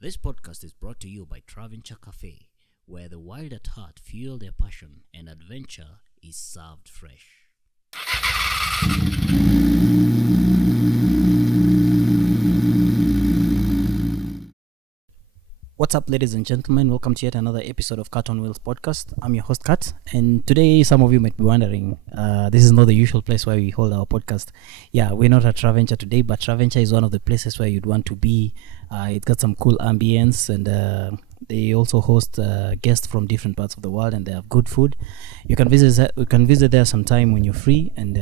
This podcast is brought to you by Traventure Cafe, where the wild at heart fuel their passion and adventure is served fresh. What's up, ladies and gentlemen? Welcome to yet another episode of Cat on Wheels podcast. I'm your host, Kat, and today some of you might be wondering, this is not the usual place where we hold our podcast. Yeah, we're not at Traventure today, but Traventure is one of the places where you'd want to be. It's got some cool ambience, and they also host guests from different parts of the world, and they have good food. You can visit there sometime when you're free, and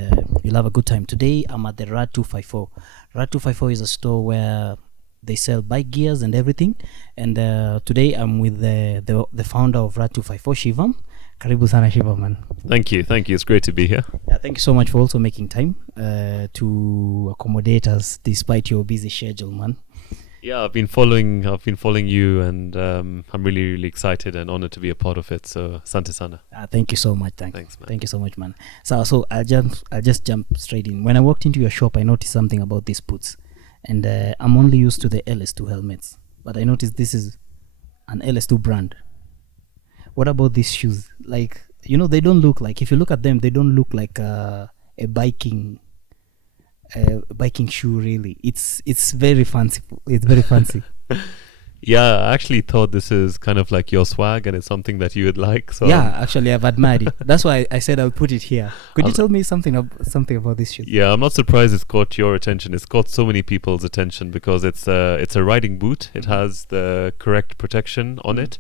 you'll have a good time. Today, I'm at the Rad 254. Rad 254 is a store where they sell bike gears and everything, and today I'm with the founder of Rad 254, Shivam. Karibu sana Shivam, man. Thank you. It's great to be here. Yeah, thank you so much for also making time to accommodate us despite your busy schedule, man. Yeah, I've been following you, and I'm really excited and honored to be a part of it. So, Sante sana. Thank you so much. Thanks, man. Thank you so much, man. So I'll just jump straight in. When I walked into your shop, I noticed something about these boots. And I'm only used to the LS2 helmets, but I noticed this is an LS2 brand. What about these shoes? Like, they don't look like, if you look at them, they don't look like a biking shoe, really. It's very fancy. It's very fancy. Yeah, I actually thought this is kind of like your swag, and it's something that you would like. So yeah, actually, I've admired it. That's why I said I'll put it here. Could you tell me something about this shoe? Yeah, I'm not surprised it's caught your attention. It's caught so many people's attention because it's a riding boot. It has the correct protection on it,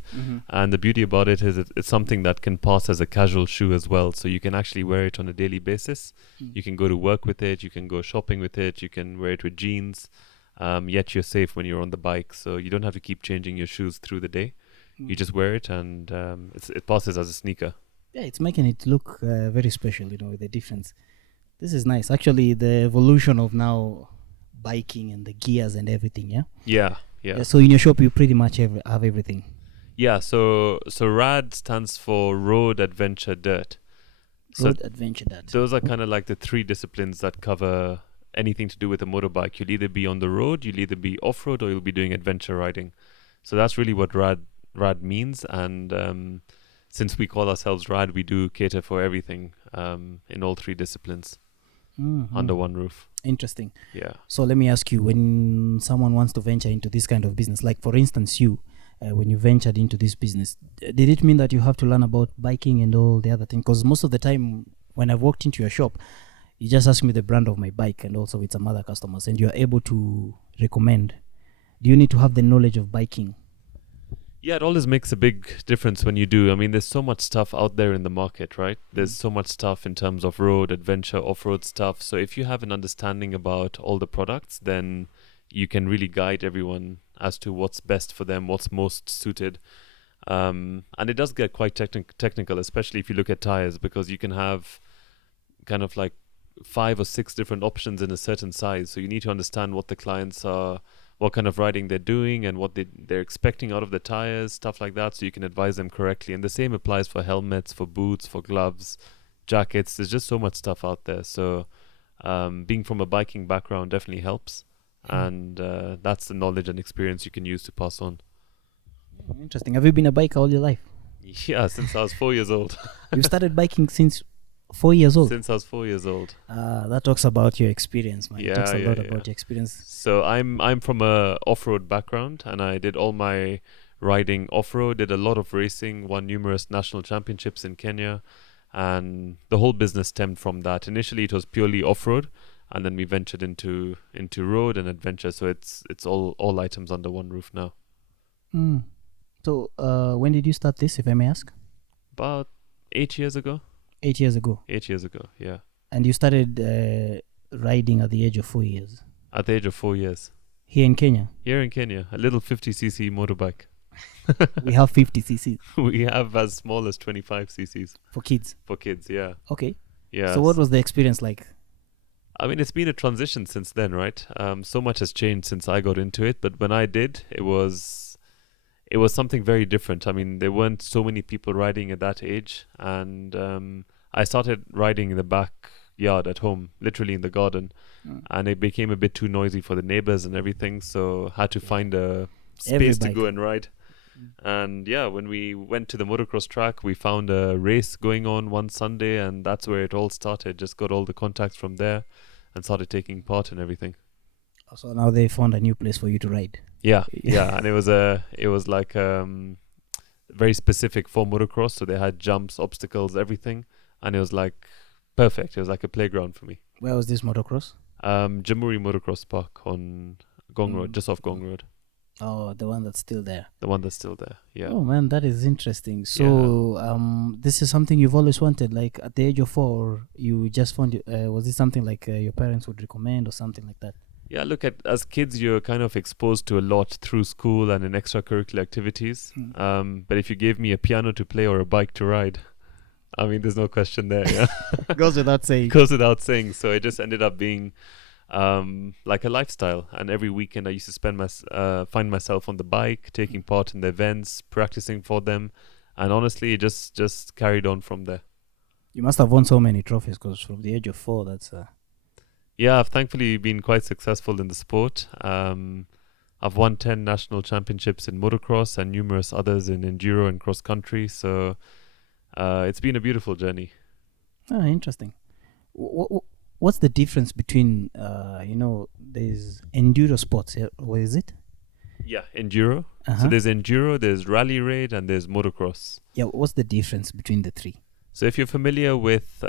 and the beauty about it is it's something that can pass as a casual shoe as well. So you can actually wear it on a daily basis. You can go to work with it. You can go shopping with it. You can wear it with jeans. Yet you're safe when you're on the bike, so you don't have to keep changing your shoes through the day. You just wear it, and it passes as a sneaker. Yeah, it's making it look very special, with the difference. This is nice. Actually, the evolution of now biking and the gears and everything, yeah? Yeah. So in your shop, you pretty much have everything. Yeah, so RAD stands for Road Adventure Dirt. Road Adventure Dirt. Those are kind of like the three disciplines that cover anything to do with a motorbike. You'll either be on the road, you'll either be off-road, or you'll be doing adventure riding. So that's really what rad means, and since we call ourselves Rad, we do cater for everything in all three disciplines under one roof. Interesting. Yeah. So let me ask you, when someone wants to venture into this kind of business, like for instance when you ventured into this business, did it mean that you have to learn about biking and all the other things? Because most of the time when I've walked into your shop, you just ask me the brand of my bike and also with some other customers, and you're able to recommend. Do you need to have the knowledge of biking? Yeah, it always makes a big difference when you do. I mean, there's so much stuff out there in the market, right? There's so much stuff in terms of road, adventure, off-road stuff. So if you have an understanding about all the products, then you can really guide everyone as to what's best for them, what's most suited. And it does get quite technical, especially if you look at tires, because you can have kind of like 5 or 6 different options in a certain size. So you need to understand what the clients are, what kind of riding they're doing, and what they're expecting out of the tires, stuff like that, so you can advise them correctly. And the same applies for helmets, for boots, for gloves, jackets. There's just so much stuff out there. So being from a biking background definitely helps. And that's the knowledge and experience you can use to pass on. Interesting. Have you been a biker all your life? Yeah, since I was 4 years old. You started biking since 4 years old? Since I was 4 years old. That talks about your experience, man. It talks a lot about your experience. So I'm from a off-road background, and I did all my riding off-road, did a lot of racing, won numerous national championships in Kenya, and the whole business stemmed from that. Initially it was purely off-road, and then we ventured into road and adventure. So it's all items under one roof now. So when did you start this, if I may ask? About 8 years ago. 8 years ago. 8 years ago, yeah. And you started riding at the age of 4 years? At the age of 4 years. Here in Kenya? Here in Kenya, a little 50cc motorbike. We have 50cc. We have as small as 25ccs. For kids? For kids, yeah. Okay. Yeah. So what was the experience like? I mean, it's been a transition since then, right? So much has changed since I got into it, but when I did, it was something very different. I mean, there weren't so many people riding at that age, and I started riding in the backyard at home, literally in the garden, and it became a bit too noisy for the neighbors and everything, so had to find a Every space to bike. go and ride. And yeah, when we went to the motocross track, we found a race going on one Sunday, and that's where it all started. Just got all the contacts from there and started taking part in everything. So now they found a new place for you to ride. Yeah, yeah, and it was like very specific for motocross. So they had jumps, obstacles, everything, and it was like perfect. It was like a playground for me. Where was this motocross? Jamuri Motocross Park on Gong Road, just off Gong Road. Oh, the one that's still there. The one that's still there. Yeah. Oh man, that is interesting. So, this is something you've always wanted. Like at the age of 4, you just found it. Was it something like your parents would recommend or something like that? Yeah, look, as kids, you're kind of exposed to a lot through school and in extracurricular activities. But if you gave me a piano to play or a bike to ride, I mean, there's no question there. Yeah, Goes without saying. goes without saying. So it just ended up being like a lifestyle. And every weekend, I used to find myself on the bike, taking part in the events, practicing for them, and honestly, it just carried on from there. You must have won so many trophies because from the age of 4, that's. Yeah, I've thankfully been quite successful in the sport. I've won 10 national championships in motocross and numerous others in enduro and cross country. So it's been a beautiful journey. Interesting. What's the difference between, there's enduro sports, what is it? Yeah, enduro. So there's enduro, there's rally raid, and there's motocross. Yeah, what's the difference between the 3? So if you're familiar with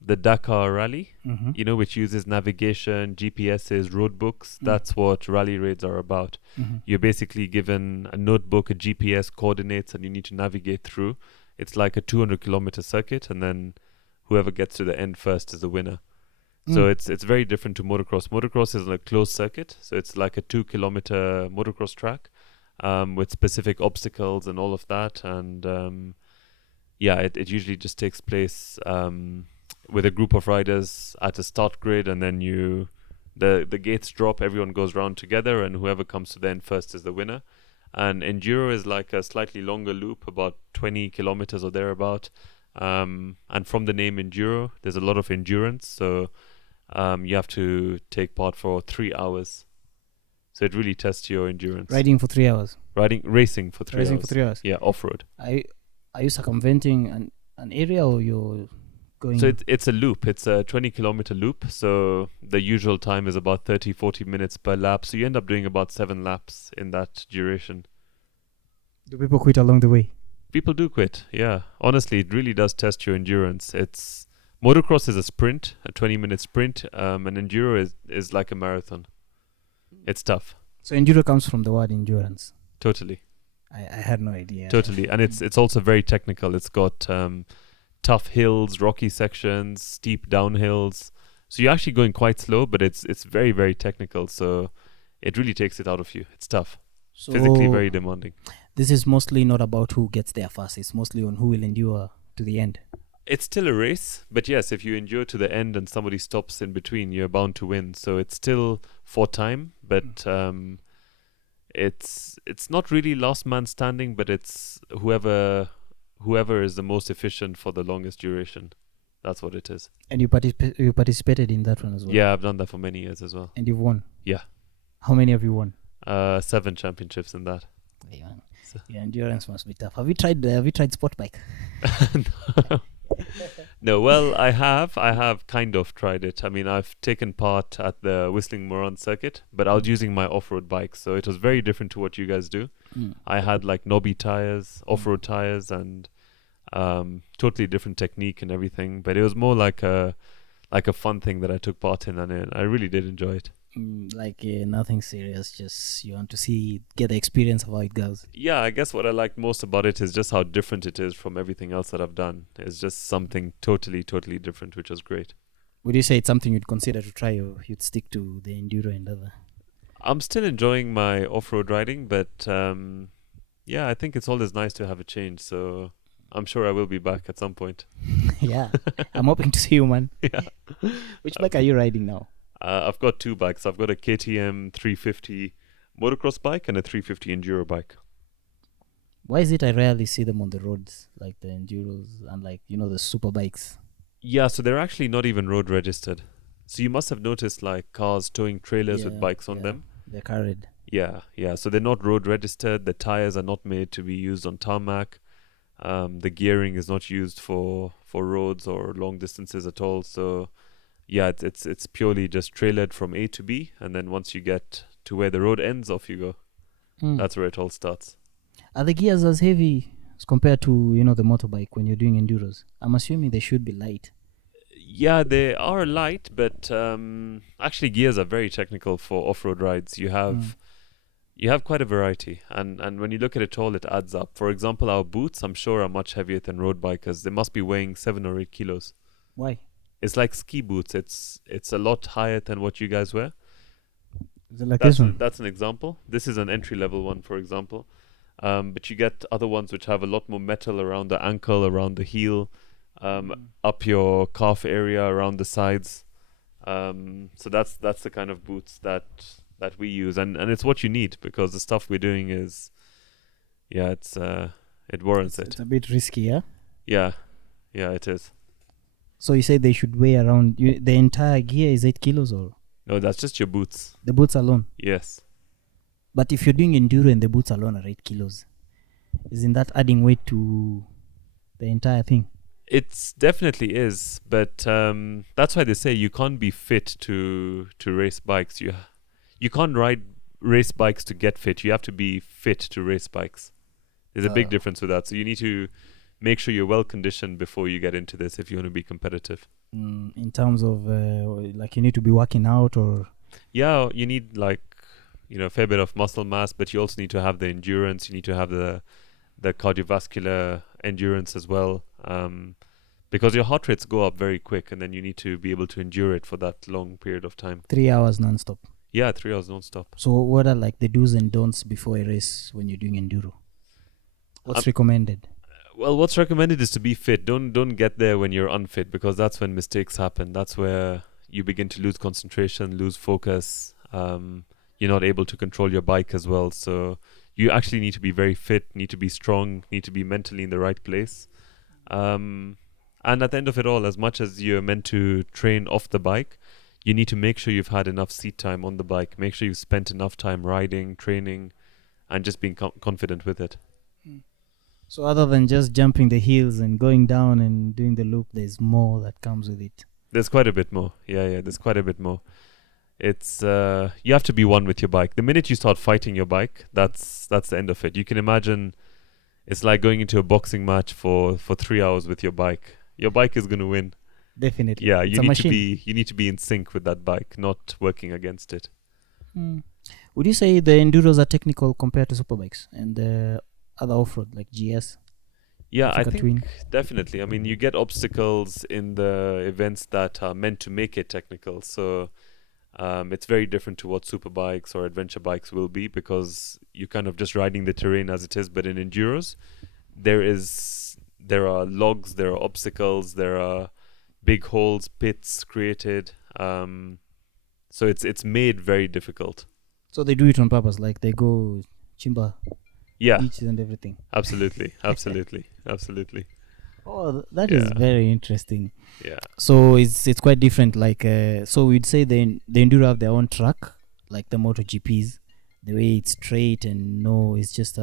the Dakar Rally, which uses navigation, GPSs, road books, that's what rally raids are about. You're basically given a notebook, a GPS, coordinates, and you need to navigate through. It's like a 200-kilometer circuit, and then whoever gets to the end first is the winner. So it's very different to motocross. Motocross is a closed circuit, so it's like a 2-kilometer motocross track with specific obstacles and all of that. And it usually just takes place with a group of riders at a start grid, and then the gates drop, everyone goes round together, and whoever comes to the end first is the winner. And enduro is like a slightly longer loop, about 20 kilometers or thereabout. And from the name enduro, there's a lot of endurance. So you have to take part for 3 hours. So it really tests your endurance. Riding for 3 hours. Racing for 3 hours. Racing for 3 hours. Yeah, off-road. Are you circumventing an area, or you're going? So it's a loop. It's a 20-kilometer loop. So the usual time is about 30-40 minutes per lap. So you end up doing about 7 laps in that duration. Do people quit along the way? People do quit, yeah. Honestly, it really does test your endurance. Motocross is a sprint, a 20-minute sprint, and enduro is like a marathon. It's tough. So enduro comes from the word endurance. Totally. I had no idea. Totally, and it's also very technical. It's got tough hills, rocky sections, steep downhills. So you're actually going quite slow, but it's very, very technical. So it really takes it out of you. It's tough. So physically very demanding. This is mostly not about who gets there first. It's mostly on who will endure to the end. It's still a race, but yes, if you endure to the end and somebody stops in between, you're bound to win. So it's still for time, but it's not really last man standing, but it's whoever is the most efficient for the longest duration. That's what it is. And you participated in that one as well? Yeah, I've done that for many years as well. And you've won? Yeah. How many have you won? 7 championships in that. Yeah. Your endurance must be tough. Have you tried sport bike? No, well, I have kind of tried it. I mean, I've taken part at the Whistling Moran circuit, but I was using my off-road bike, so it was very different to what you guys do. I had like knobby tires, off-road tires, and totally different technique and everything, but it was more like a fun thing that I took part in, and I really did enjoy it. Nothing serious, just you want to get the experience of how it goes. Yeah, I guess what I liked most about it is just how different it is from everything else that I've done. It's just something totally different, which was great. Would you say it's something you'd consider to try, or you'd stick to the enduro and other? I'm still enjoying my off-road riding, but I think it's always nice to have a change, so I'm sure I will be back at some point. Yeah, I'm hoping to see you, man. Yeah. Which bike are you riding now? I've got 2 bikes. I've got a KTM 350 motocross bike and a 350 enduro bike. Why is it I rarely see them on the roads, like the enduros and the super bikes? Yeah, so they're actually not even road registered. So you must have noticed like cars towing trailers with bikes on them. They're carried. Yeah. So they're not road registered. The tires are not made to be used on tarmac. The gearing is not used for roads or long distances at all. So yeah, it's purely just trailered from A to B, and then once you get to where the road ends, off you go. That's where it all starts. Are the gears as heavy as compared to the motorbike when you're doing enduros? I'm assuming they should be light. Yeah, they are light, but actually gears are very technical for off-road rides. You have quite a variety, and when you look at it all, it adds up. For example, our boots, I'm sure, are much heavier than road bikers. They must be weighing 7 or 8 kilos. Why? It's like ski boots. It's a lot higher than what you guys wear. Is it like this one? That's an example. This is an entry-level one, for example. But you get other ones which have a lot more metal around the ankle, around the heel, up your calf area, around the sides. So that's the kind of boots that we use, and it's what you need, because the stuff we're doing is, it warrants it. It's a bit risky, yeah? Yeah, it is. So you say they should weigh around, the entire gear is 8 kilos, or? No, that's just your boots. The boots alone? Yes. But if you're doing enduro and the boots alone are 8 kilos, isn't that adding weight to the entire thing? It definitely is, but that's why they say you can't be fit to race bikes. You can't ride race bikes to get fit. You have to be fit to race bikes. There's a big difference with that. So you need to make sure you're well conditioned before you get into this if you want to be competitive. In terms of like you need to be working out, or? Yeah, you need a fair bit of muscle mass, but you also need to have the endurance. You need to have the cardiovascular endurance as well, because your heart rates go up very quick, and then you need to be able to endure it for that long period of time. 3 hours non-stop? Yeah, 3 hours non-stop. So what are like the do's and don'ts before a race when you're doing enduro? What's recommended? Well, what's recommended is to be fit. Don't get there when you're unfit, because that's when mistakes happen. That's where you begin to lose concentration, lose focus. You're not able to control your bike as well. So you actually need to be very fit, need to be strong, need to be mentally in the right place. And at the end of it all, as much as you're meant to train off the bike, you need to make sure you've had enough seat time on the bike. Make sure you've spent enough time riding, training, and just being confident with it. So other than just jumping the hills and going down and doing the loop, there's more that comes with it. There's quite a bit more. Yeah, there's quite a bit more. It's you have to be one with your bike. The minute you start fighting your bike, that's the end of it. You can imagine it's like going into a boxing match for 3 hours with your bike. Your bike is going to win. Definitely. Yeah, It's you a need machine. you need to be in sync with that bike, not working against it. Would you say the enduros are technical compared to superbikes and the other off-road like GS? Yeah, I Africa think Twin? definitely. I mean, you get obstacles in the events that are meant to make it technical. So it's very different to what superbikes or adventure bikes will be, because you're kind of just riding the terrain as it is. But in enduros, there are logs, there are obstacles, there are big holes, pits created. So it's made very difficult. So they do it on purpose, like they go chimba Yeah, beaches and everything. absolutely. Oh, that is Yeah. very interesting. Yeah. So it's quite different. Like so we'd say the enduro have their own track, like the MotoGPs. The way it's straight and it's just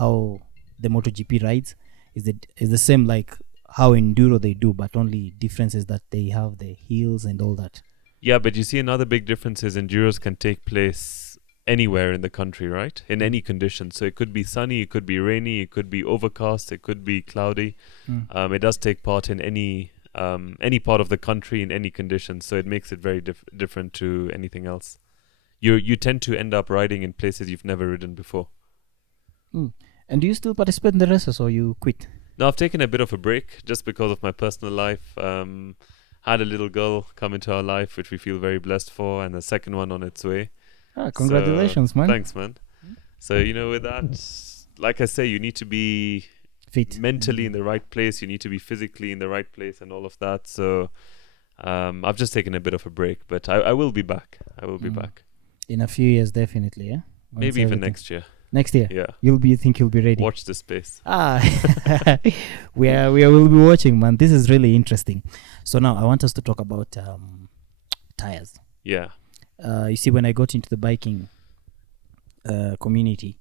how the MotoGP rides is the same like how enduro they do, but only difference is that they have the hills and all that. Yeah, but you see another big difference is enduros can take place anywhere in the country, right? In any condition. So it could be sunny, it could be rainy, it could be overcast, it could be cloudy. It does take part in any part of the country in any condition. So it makes it very different to anything else. You tend to end up riding in places you've never ridden before. And do you still participate in the races, or you quit? No, I've taken a bit of a break just because of my personal life. Had a little girl come into our life, which we feel very blessed for, and a second one on its way. Congratulations, man. Thanks, man. So, with that, like I say, you need to be Fit. mentally in the right place. You need to be physically in the right place and all of that. So I've just taken a bit of a break, but I will be back. I will be back. In a few years, definitely, yeah? Once Maybe even everything- next year. Next year? Yeah. Think you'll be ready? Watch the space. We will be watching, man. This is really interesting. So now I want us to talk about tires. Yeah. You see, when I got into the biking, community.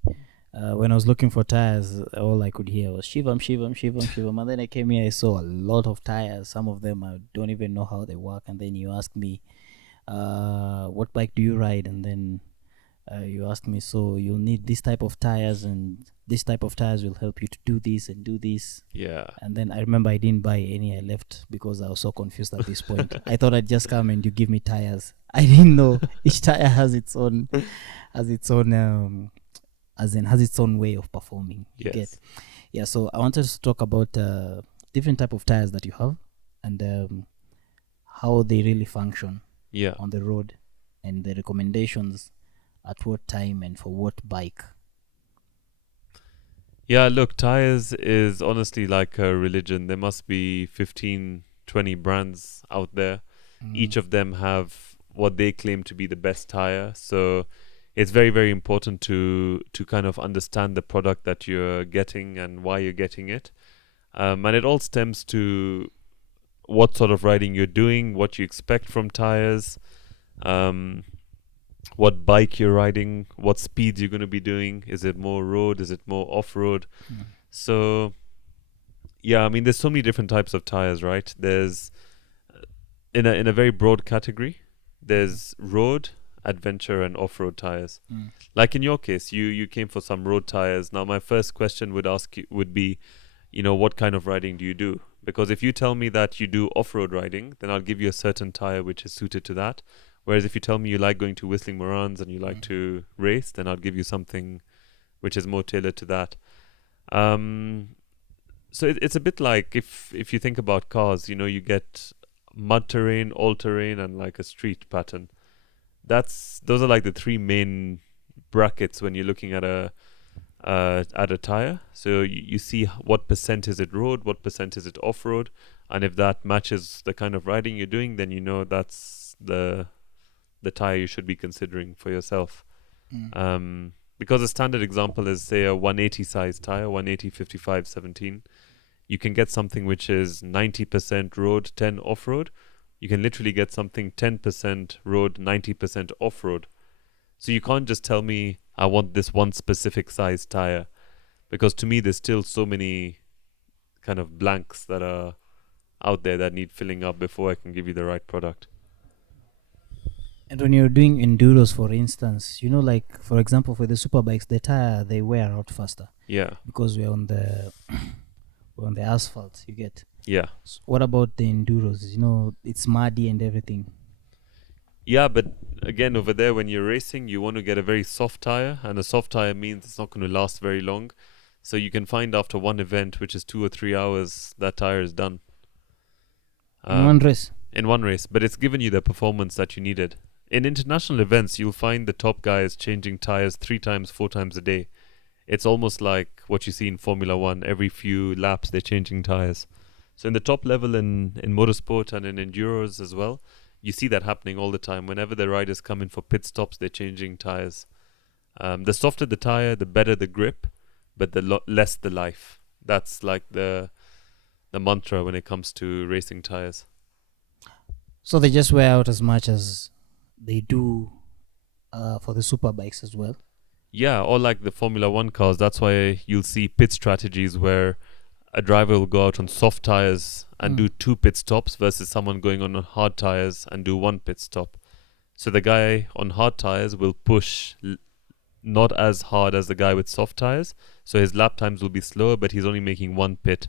When I was looking for tires, all I could hear was Shivam, Shivam, Shivam, Shivam. And then I came here, I saw a lot of tires. Some of them I don't even know how they work. And then you asked me, what bike do you ride? And then you asked me, so you'll need this type of tires, and this type of tires will help you to do this and do this. Yeah. And then I remember I didn't buy any. I left because I was so confused at this point. I thought I'd just come and you give me tires. I didn't know each tire has its own, has its own, has its own way of performing. You get, yeah. So I wanted to talk about different type of tires that you have, and how they really function on the road, and the recommendations at what time and for what bike. Yeah, look, tires is honestly like a religion. There must be 15, 20 brands out there. Each of them have what they claim to be the best tire. So it's very, very important to kind of understand the product that you're getting and why you're getting it. And it all stems to what sort of riding you're doing, what you expect from tires, what bike you're riding, what speeds you're going to be doing. Is it more road? Is it more off-road? So, yeah, I mean, there's so many different types of tires, right? There's, in a very broad category, there's road, adventure, and off-road tires. Like in your case, you came for some road tires. Now, my first question would be, what kind of riding do you do? Because if you tell me that you do off-road riding, then I'll give you a certain tire which is suited to that. Whereas if you tell me you like going to Whistling Morans and you like to race, then I'll give you something which is more tailored to that. So it's a bit like if you think about cars, you get mud terrain, all terrain, and like a street pattern. Those are like the three main brackets when you're looking at a tire. So you see what percent is it road, what percent is it off-road, and if that matches the kind of riding you're doing, then that's the tire you should be considering for yourself. Because a standard example is, say, a 180 size tire, 180 55 17. You can get something which is 90% road, 10 off-road. You can literally get something 10% road, 90% off-road. So you can't just tell me I want this one specific size tire, because to me there's still so many kind of blanks that are out there that need filling up before I can give you the right product. And when you're doing enduros, for instance, like for example, for the super bikes, the tire, they wear out faster. Yeah. Because we're on the asphalt, you get. Yeah. So what about the enduros? It's muddy and everything. Yeah, but again, over there, when you're racing, you want to get a very soft tire, and a soft tire means it's not going to last very long. So you can find after one event, which is 2 or 3 hours, that tire is done. In one race? In one race, but it's given you the performance that you needed. In international events, you'll find the top guys changing tires 3 times, 4 times a day. It's almost like what you see in Formula 1. Every few laps, they're changing tires. So in the top level in motorsport and in enduros as well, you see that happening all the time. Whenever the riders come in for pit stops, they're changing tires. The softer the tire, the better the grip, but the less the life. That's like the mantra when it comes to racing tires. So they just wear out as much as they do for the super bikes as well? Yeah, or like the Formula 1 cars. That's why you'll see pit strategies where a driver will go out on soft tires and do 2 pit stops versus someone going on hard tires and do 1 pit stop. So the guy on hard tires will push not as hard as the guy with soft tires. So his lap times will be slower, but he's only making 1 pit.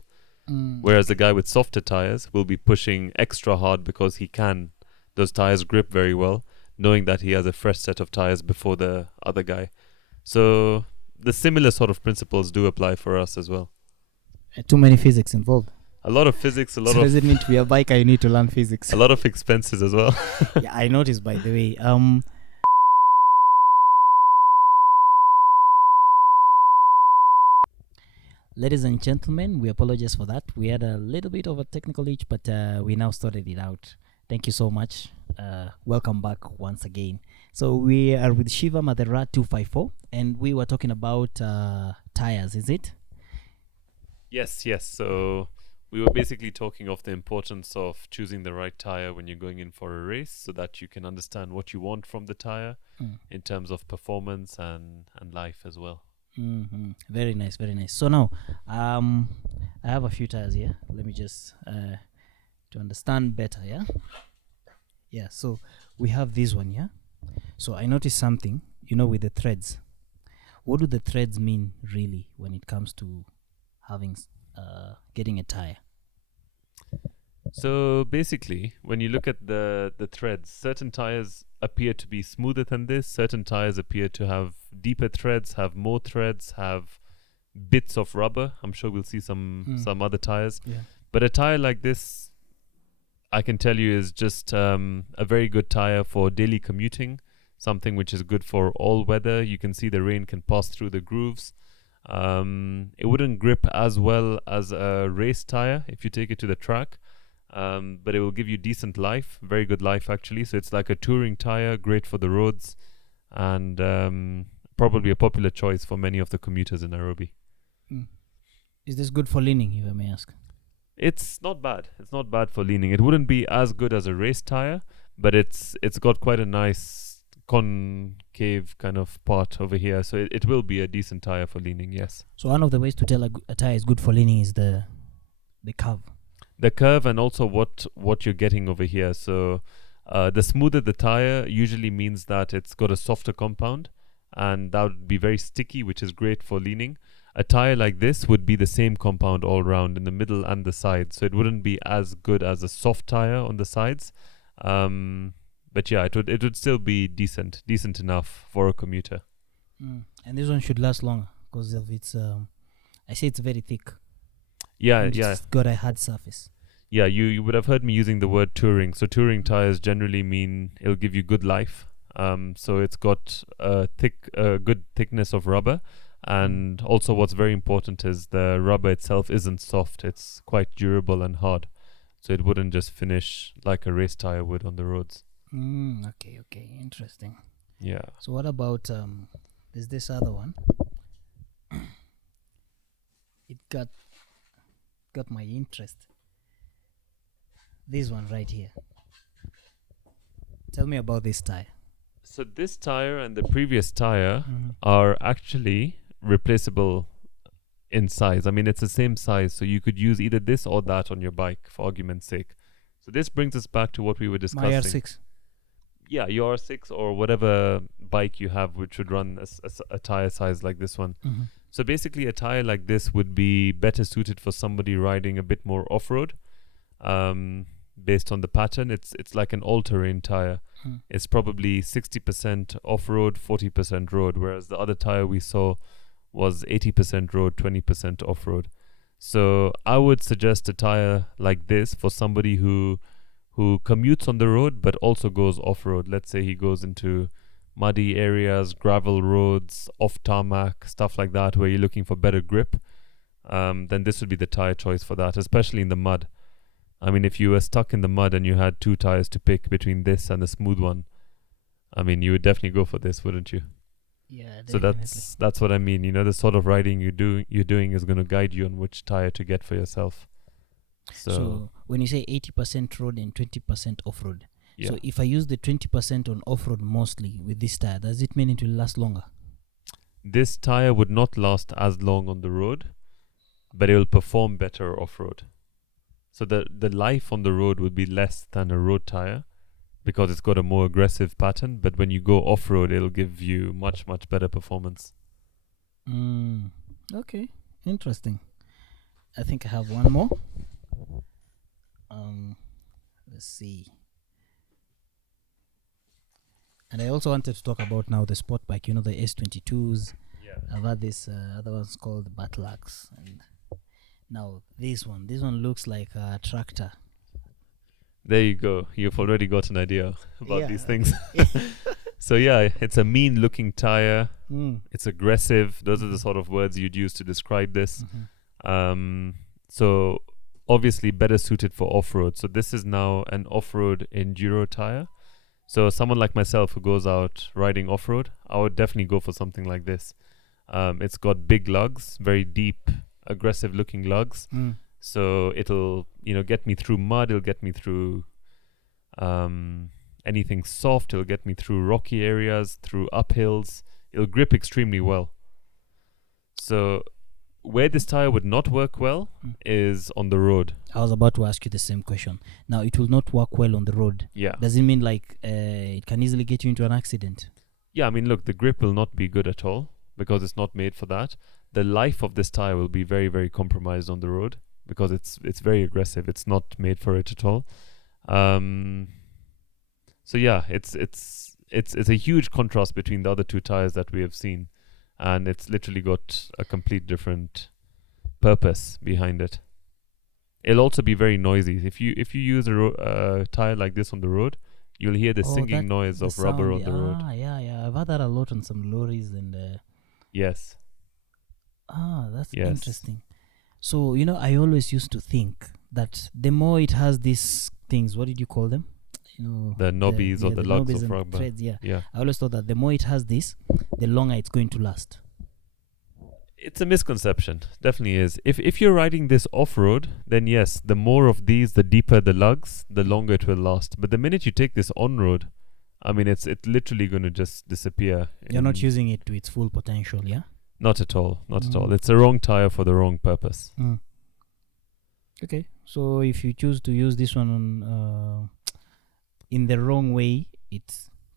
Whereas the guy with softer tires will be pushing extra hard because he can. Those tires grip very well, knowing that he has a fresh set of tires before the other guy. So the similar sort of principles do apply for us as well. Too many physics involved. A lot of physics, So does it mean to be a biker you need to learn physics? a lot of expenses as well. Yeah, I noticed, by the way. Ladies and gentlemen, we apologize for that. We had a little bit of a technical glitch, but we now sorted it out. Thank you so much. Welcome back once again. So we are with Shivam at the RAD 254, and we were talking about tires, is it? Yes. So we were basically talking of the importance of choosing the right tire when you're going in for a race, so that you can understand what you want from the tire in terms of performance and life as well. Very nice, very nice. So now, I have a few tires here. Let me just to understand better. Yeah. So we have this one. Yeah. So I noticed something. With the threads. What do the threads mean really when it comes to having getting a tire? So basically, when you look at the threads, certain tires appear to be smoother than this. Certain tires appear to have deeper threads, have more threads, have bits of rubber. I'm sure we'll see some other tires. Yeah. But a tire like this, I can tell you, is just a very good tire for daily commuting. Something which is good for all weather. You can see the rain can pass through the grooves. It wouldn't grip as well as a race tire if you take it to the track. But it will give you decent life, very good life actually. So it's like a touring tire, great for the roads, and probably a popular choice for many of the commuters in Nairobi. Is this good for leaning, if I may ask? It's not bad. It's not bad for leaning. It wouldn't be as good as a race tire, but it's got quite a nice concave kind of part over here. So it will be a decent tire for leaning, yes. So one of the ways to tell a tire is good for leaning is the curve. The curve, and also what you're getting over here. So the smoother the tire usually means that it's got a softer compound, and that would be very sticky, which is great for leaning. A tire like this would be the same compound all around in the middle and the sides, so it wouldn't be as good as a soft tire on the sides. But yeah, it would still be decent enough for a commuter. And this one should last longer because of its I say it's very thick. Yeah. It's got a hard surface. Yeah, you would have heard me using the word touring. So touring tires generally mean it'll give you good life. So it's got a good thickness of rubber. And also what's very important is the rubber itself isn't soft. It's quite durable and hard. So it wouldn't just finish like a race tire would on the roads. Okay. Interesting. Yeah. So what about there's this other one. It got my interest. This one right here. Tell me about this tire. So this tire and the previous tire are actually replaceable in size. I mean, it's the same size, so you could use either this or that on your bike, for argument's sake. So this brings us back to what we were discussing. My R6. Yeah, your R6 or whatever bike you have, which would run a tire size like this one. So basically, a tire like this would be better suited for somebody riding a bit more off-road. Based on the pattern, it's like an all-terrain tire. It's probably 60% off-road, 40% road, whereas the other tire we saw was 80% road, 20% off-road. So I would suggest a tire like this for somebody who commutes on the road but also goes off-road. Let's say he goes into muddy areas, gravel roads, off tarmac, stuff like that, where you're looking for better grip. Then this would be the tire choice for that, especially in the mud. I mean, if you were stuck in the mud and you had two tires to pick between this and the smooth one, I mean, you would definitely go for this, wouldn't you? Yeah, definitely. So that's what I mean. You know, the sort of riding you're doing is going to guide you on which tire to get for yourself. So when you say 80% road and 20% off-road, yeah. So if I use the 20% on off-road mostly with this tire, does it mean it will last longer? This tire would not last as long on the road, but it will perform better off-road. So the life on the road would be less than a road tire because it's got a more aggressive pattern. But when you go off-road, it'll give you much, much better performance. Okay, interesting. I think I have one more. Let's see. And I also wanted to talk about now the sport bike, the S22s. Yeah. I've had this other one's called Battle Axe, and now this one looks like a tractor. There you go. You've already got an idea about these things. Okay. So yeah, it's a mean-looking tire. It's aggressive. Those are the sort of words you'd use to describe this. So obviously better suited for off-road. So this is now an off-road enduro tire. So someone like myself who goes out riding off-road, I would definitely go for something like this. It's got big lugs, very deep, aggressive looking lugs. So it'll, get me through mud. It'll get me through anything soft. It'll get me through rocky areas, through uphills. It'll grip extremely well. So where this tire would not work well is on the road. I was about to ask you the same question. Now, it will not work well on the road. Yeah. Does it mean like it can easily get you into an accident? Yeah, I mean, look, the grip will not be good at all because it's not made for that. The life of this tire will be very, very compromised on the road because it's very aggressive. It's not made for it at all. So yeah, it's a huge contrast between the other two tires that we have seen, and it's literally got a complete different purpose behind it. It'll also be very noisy. If you use a tire like this on the road, you'll hear the singing noise of rubber on the road. Yeah. I've had that a lot on some lorries and. Yes. That's interesting. So I always used to think that the more it has these things, what did you call them? The knobbies or the lugs of rubber. Threads, yeah. I always thought that the more it has this, the longer it's going to last. It's a misconception. Definitely is. If you're riding this off-road, then yes, the more of these, the deeper the lugs, the longer it will last. But the minute you take this on-road, I mean, it's literally going to just disappear. You're not using it to its full potential, yeah? Not at all. Not at all. It's a wrong tire for the wrong purpose. Okay. So if you choose to use this one on, in the wrong way, it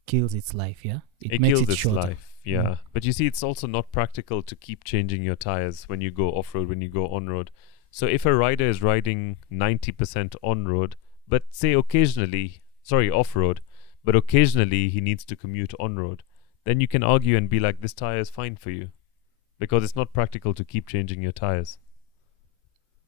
kills its life, yeah? It makes kills it its shorter. life. Yeah, but you see, it's also not practical to keep changing your tires when you go off-road, when you go on-road. So if a rider is riding 90% on-road, but say off-road, but occasionally he needs to commute on-road, then you can argue and be like, this tire is fine for you, because it's not practical to keep changing your tires.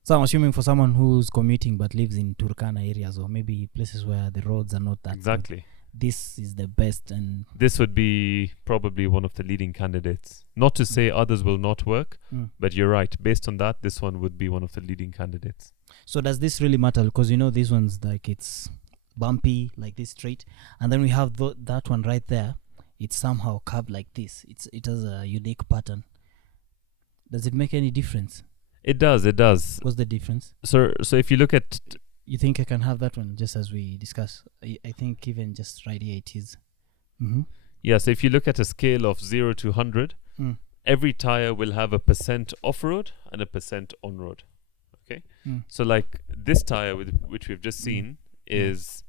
So I'm assuming for someone who's commuting but lives in Turkana areas or maybe places where the roads are not that Exactly. good, this is the best, and this would be probably one of the leading candidates. Not to say others will not work, but you're right. Based on that, this one would be one of the leading candidates. So does this really matter? Because these ones, like, it's bumpy, like this straight, and then we have that one right there. It's somehow curved like this. It has a unique pattern. Does it make any difference? It does. What's the difference? So if you look at... You think I can have that one just as we discuss? I think even just right here it is. Yeah, so if you look at a scale of 0 to 100, every tire will have a % off-road and a % on-road. Okay? So like this tire, which we've just seen, is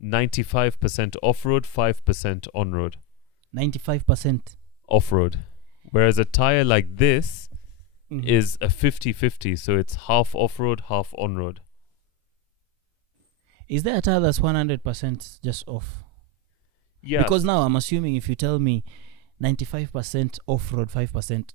95% off-road, 5% on-road. 95% off-road. Whereas a tire like this is a 50-50, so it's half off-road, half on-road. Is there a tire that's 100% just off? Yeah. Because now I'm assuming if you tell me 95% off-road, 5%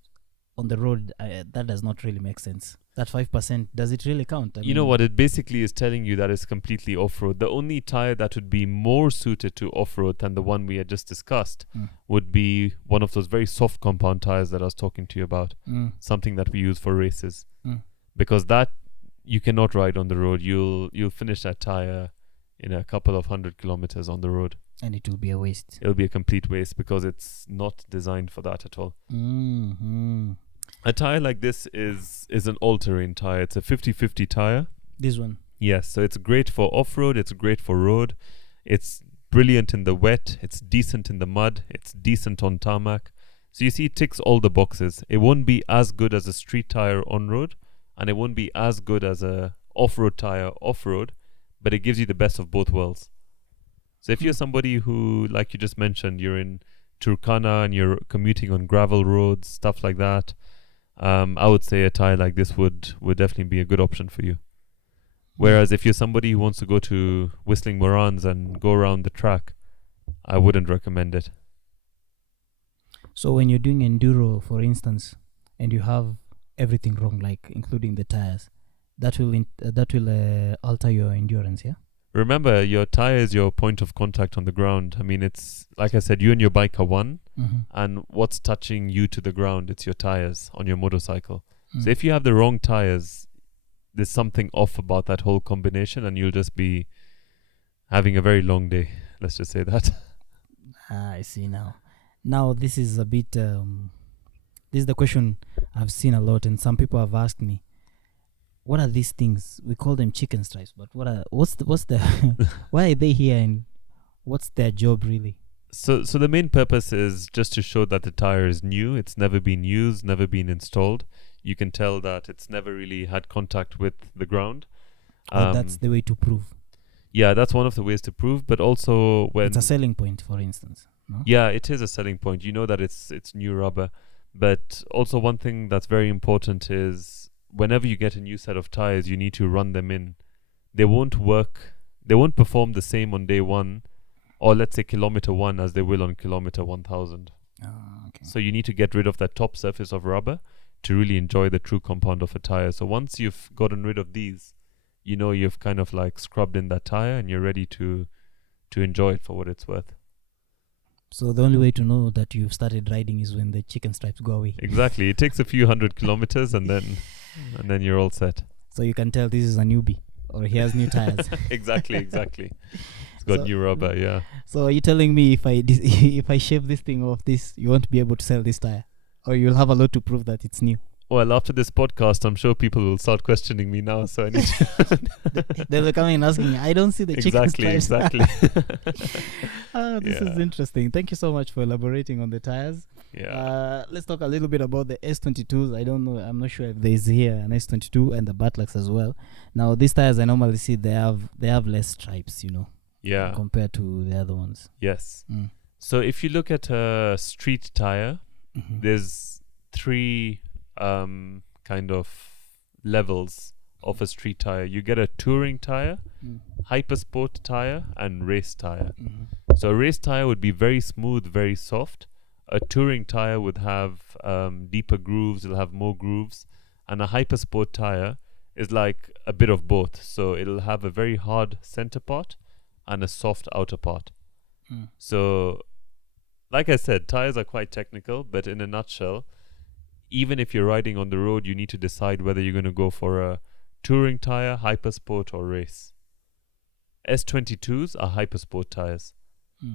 on the road, that does not really make sense. That 5%, does it really count? You know what? It basically is telling you that it's completely off-road. The only tire that would be more suited to off-road than the one we had just discussed would be one of those very soft compound tires that I was talking to you about. Something that we use for races. Because that you cannot ride on the road. You'll finish that tire in a couple of 100 kilometers on the road. And it will be a waste. It'll be a complete waste because it's not designed for that at all. A tire like this is an all-terrain tire. It's a 50-50 tire. This one? Yes, so it's great for off-road. It's great for road. It's brilliant in the wet. It's decent in the mud. It's decent on tarmac. So you see, it ticks all the boxes. It won't be as good as a street tire on-road, and it won't be as good as a off-road tire off-road, but it gives you the best of both worlds. So if you're somebody who, like you just mentioned, you're in Turkana and you're commuting on gravel roads, stuff like that, I would say a tire like this would definitely be a good option for you. Whereas if you're somebody who wants to go to Whistling Morans and go around the track, I wouldn't recommend it. So when you're doing enduro, for instance, and you have everything wrong, like including the tires, that will alter your endurance, yeah? Remember, your tire is your point of contact on the ground. I mean, it's like I said, you and your bike are one, and what's touching you to the ground? It's your tires on your motorcycle. So if you have the wrong tires, there's something off about that whole combination, and you'll just be having a very long day. Let's just say that. I see now. Now this is a bit. This is the question I've seen a lot, and some people have asked me. what are these things? We call them chicken stripes, but what's the why are they here and what's their job really? So the main purpose is just to show that the tire is new. It's never been used, never been installed. You can tell that it's never really had contact with the ground. That's the way to prove. Yeah, that's one of the ways to prove. But also when It's a selling point, for instance. No? yeah, it is a selling point. You know that it's new rubber. But also one thing that's very important is whenever you get a new set of tires, you need to run them in. They won't work. They won't perform the same on day one, or let's say kilometer 1 as they will on kilometer 1000. Okay. So you need to get rid of that top surface of rubber to really enjoy the true compound of a tire. So once you've gotten rid of these, you know you've kind of like scrubbed in that tire and you're ready to enjoy it for what it's worth. So the only way to know that you've started riding is when the chicken stripes go away. Exactly. It takes a few hundred kilometers and then you're all set. So you can tell this is a newbie or he has new tires. Exactly. It's got new rubber, yeah. So are you telling me if I shave this thing off this, you won't be able to sell this tire? Or you'll have a lot to prove that it's new? Well, after this podcast, I'm sure people will start questioning me now. So I need to They'll be coming and asking me, I don't see the chicken stripes. Exactly. This is interesting. Thank you so much for elaborating on the tires. Yeah. Let's talk a little bit about the S22s. I don't know. I'm not sure if there's here an S22 and the Batlux as well. Now, these tires I normally see they have less stripes, Yeah. compared to the other ones. Yes. So if you look at a street tire, there's 3 kind of levels of a street tire. You get a touring tire, hypersport tire, and race tire. So a race tire would be very smooth, very soft. A touring tire would have deeper grooves, it'll have more grooves. And a hypersport tire is like a bit of both. So it'll have a very hard center part and a soft outer part. So, like I said, tires are quite technical, but in a nutshell, even if you're riding on the road, you need to decide whether you're going to go for a touring tire, hypersport, or race. S22s are hypersport tires.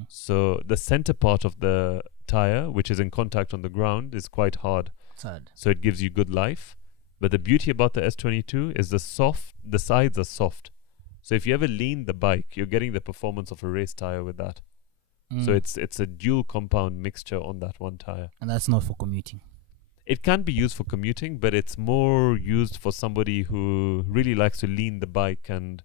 So the center part of the tire, which is in contact on the ground, is quite hard. Sad. So it gives you good life. But the beauty about the S22 is the sides are soft. So if you ever lean the bike, you're getting the performance of a race tire with that. So it's a dual compound mixture on that one tire. And that's not for commuting. It can be used for commuting, but it's more used for somebody who really likes to lean the bike and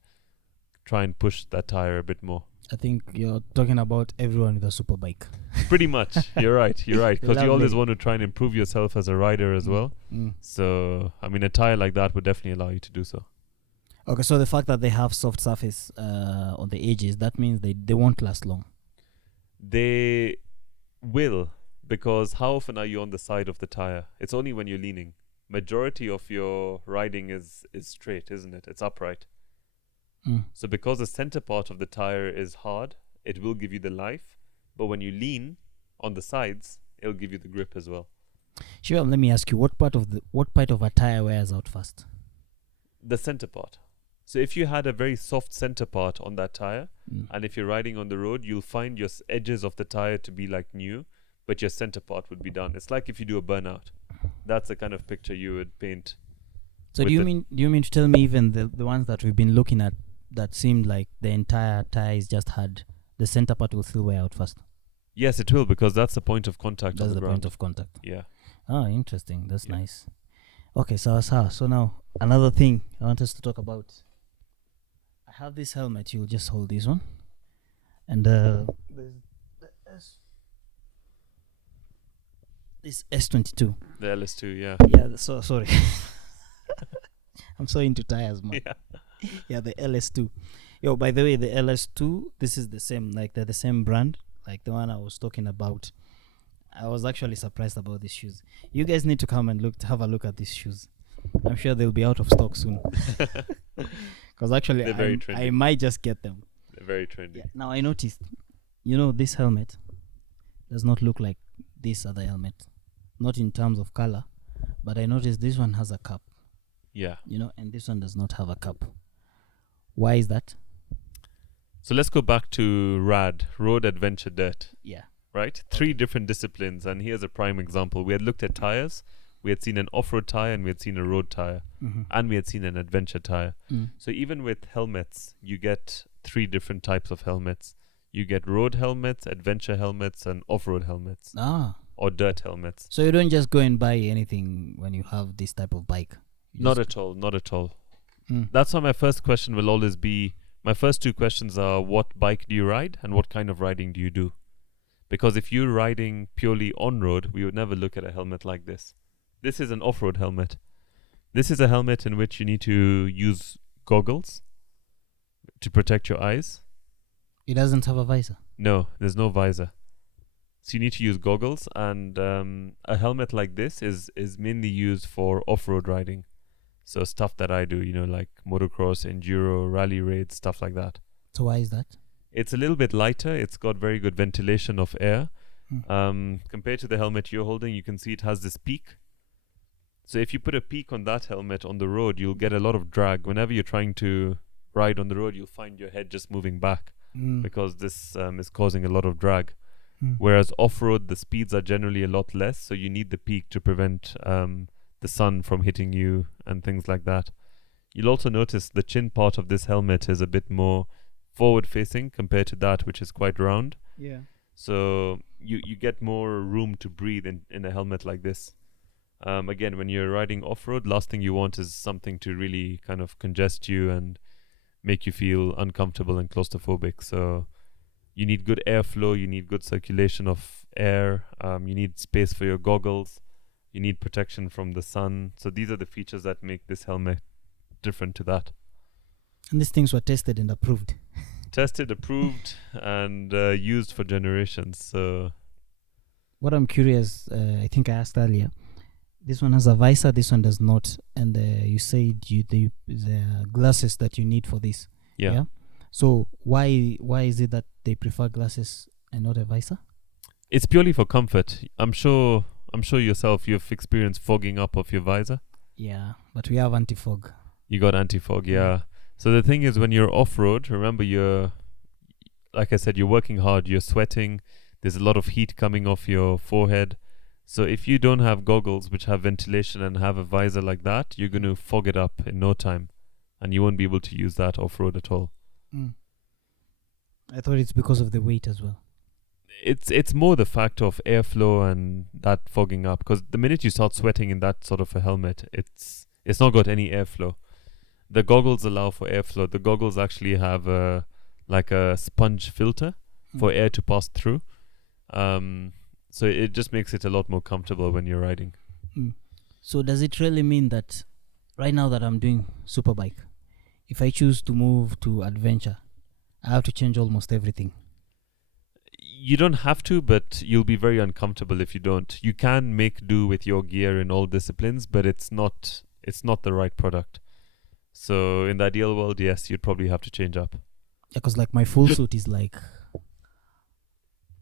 try and push that tire a bit more. I think you're talking about everyone with a super bike. Pretty much. You're right. Because you always Lovely. want to try and improve yourself as a rider as well. So, I mean, a tire like that would definitely allow you to do so. Okay, so the fact that they have soft surface on the edges, that means they won't last long. They will. Because how often are you on the side of the tire? It's only when you're leaning. Majority of your riding is straight, isn't it? It's upright. So because the center part of the tire is hard, it will give you the life. But when you lean on the sides, it'll give you the grip as well. Shivam, let me ask you, what part of a tire wears out first? The center part. So if you had a very soft center part on that tire, and if you're riding on the road, you'll find your edges of the tire to be like new, but your center part would be done. It's like if you do a burnout. That's the kind of picture you would paint. So do you mean to tell me even the ones that we've been looking at that seemed like the entire tire is just hard, the center part will still wear out first? Yes, it will, because that's the point of contact on the ground. Point of contact. Yeah. Oh, interesting. That's nice. Okay, so now another thing I want us to talk about. I have this helmet. You'll just hold this one. And there's this S22. The LS2, yeah. Yeah, so sorry. I'm so into tires, man. Yeah, the LS2. Yo, by the way, the LS2, this is the same, like they're the same brand, like the one I was talking about. I was actually surprised about these shoes. You guys need to come and have a look at these shoes. I'm sure they'll be out of stock soon. Because actually, they're very trendy. I might just get them. They're very trendy. Yeah. Now, I noticed, this helmet does not look like this other helmet. Not in terms of color, but I noticed this one has a cap. Yeah. And this one does not have a cap. Why is that? So let's go back to RAD, Road Adventure Dirt. Yeah. Right? 3 different disciplines, and here's a prime example. We had looked at tires, We had seen an off-road tire and we had seen a road tire. And we had seen an adventure tire. So even with helmets, you get 3 different types of helmets. You get road helmets, adventure helmets, and off-road helmets. Or dirt helmets. So you don't just go and buy anything when you have this type of bike? Not at all. That's why my first question will always be, my first 2 questions are, what bike do you ride and what kind of riding do you do? Because if you're riding purely on-road, we would never look at a helmet like this. This is an off-road helmet. This is a helmet in which you need to use goggles to protect your eyes. It doesn't have a visor? No, there's no visor. So you need to use goggles, and a helmet like this is mainly used for off-road riding. So stuff that I do, like motocross, enduro, rally raids, stuff like that. So why is that? It's a little bit lighter. It's got very good ventilation of air. Compared to the helmet you're holding, you can see it has this peak. So if you put a peak on that helmet on the road, you'll get a lot of drag. Whenever you're trying to ride on the road, you'll find your head just moving back because this is causing a lot of drag. Whereas off-road, the speeds are generally a lot less, so you need the peak to prevent the sun from hitting you and things like that. You'll also notice the chin part of this helmet is a bit more forward-facing compared to that, which is quite round. Yeah. So you get more room to breathe in a helmet like this. Again, when you're riding off-road, last thing you want is something to really kind of congest you and make you feel uncomfortable and claustrophobic. So you need good airflow, you need good circulation of air, you need space for your goggles, you need protection from the sun. So these are the features that make this helmet different to that. And these things were tested and approved? Tested, approved, and used for generations. So what I'm curious, I think I asked earlier, this one has a visor, this one does not, and you said the glasses that you need for this. Yeah. So why is it that they prefer glasses and not a visor? It's purely for comfort. I'm sure yourself you've experienced fogging up of your visor. Yeah, but we have anti-fog. You got anti-fog, yeah. So the thing is, when you're off-road, remember like I said, you're working hard, you're sweating, there's a lot of heat coming off your forehead. So if you don't have goggles which have ventilation and have a visor like that, you're going to fog it up in no time, and you won't be able to use that off-road at all. I thought it's because of the weight as well. It's more the fact of airflow and that fogging up, because the minute you start sweating in that sort of a helmet, it's not got any airflow. The goggles allow for airflow. The goggles actually have a sponge filter for air to pass through. So it just makes it a lot more comfortable when you're riding. So does it really mean that right now that I'm doing superbike, if I choose to move to adventure, I have to change almost everything? You don't have to, but you'll be very uncomfortable if you don't. You can make do with your gear in all disciplines, but it's not the right product. So in the ideal world, yes, you'd probably have to change up. Yeah, because like my full suit is like,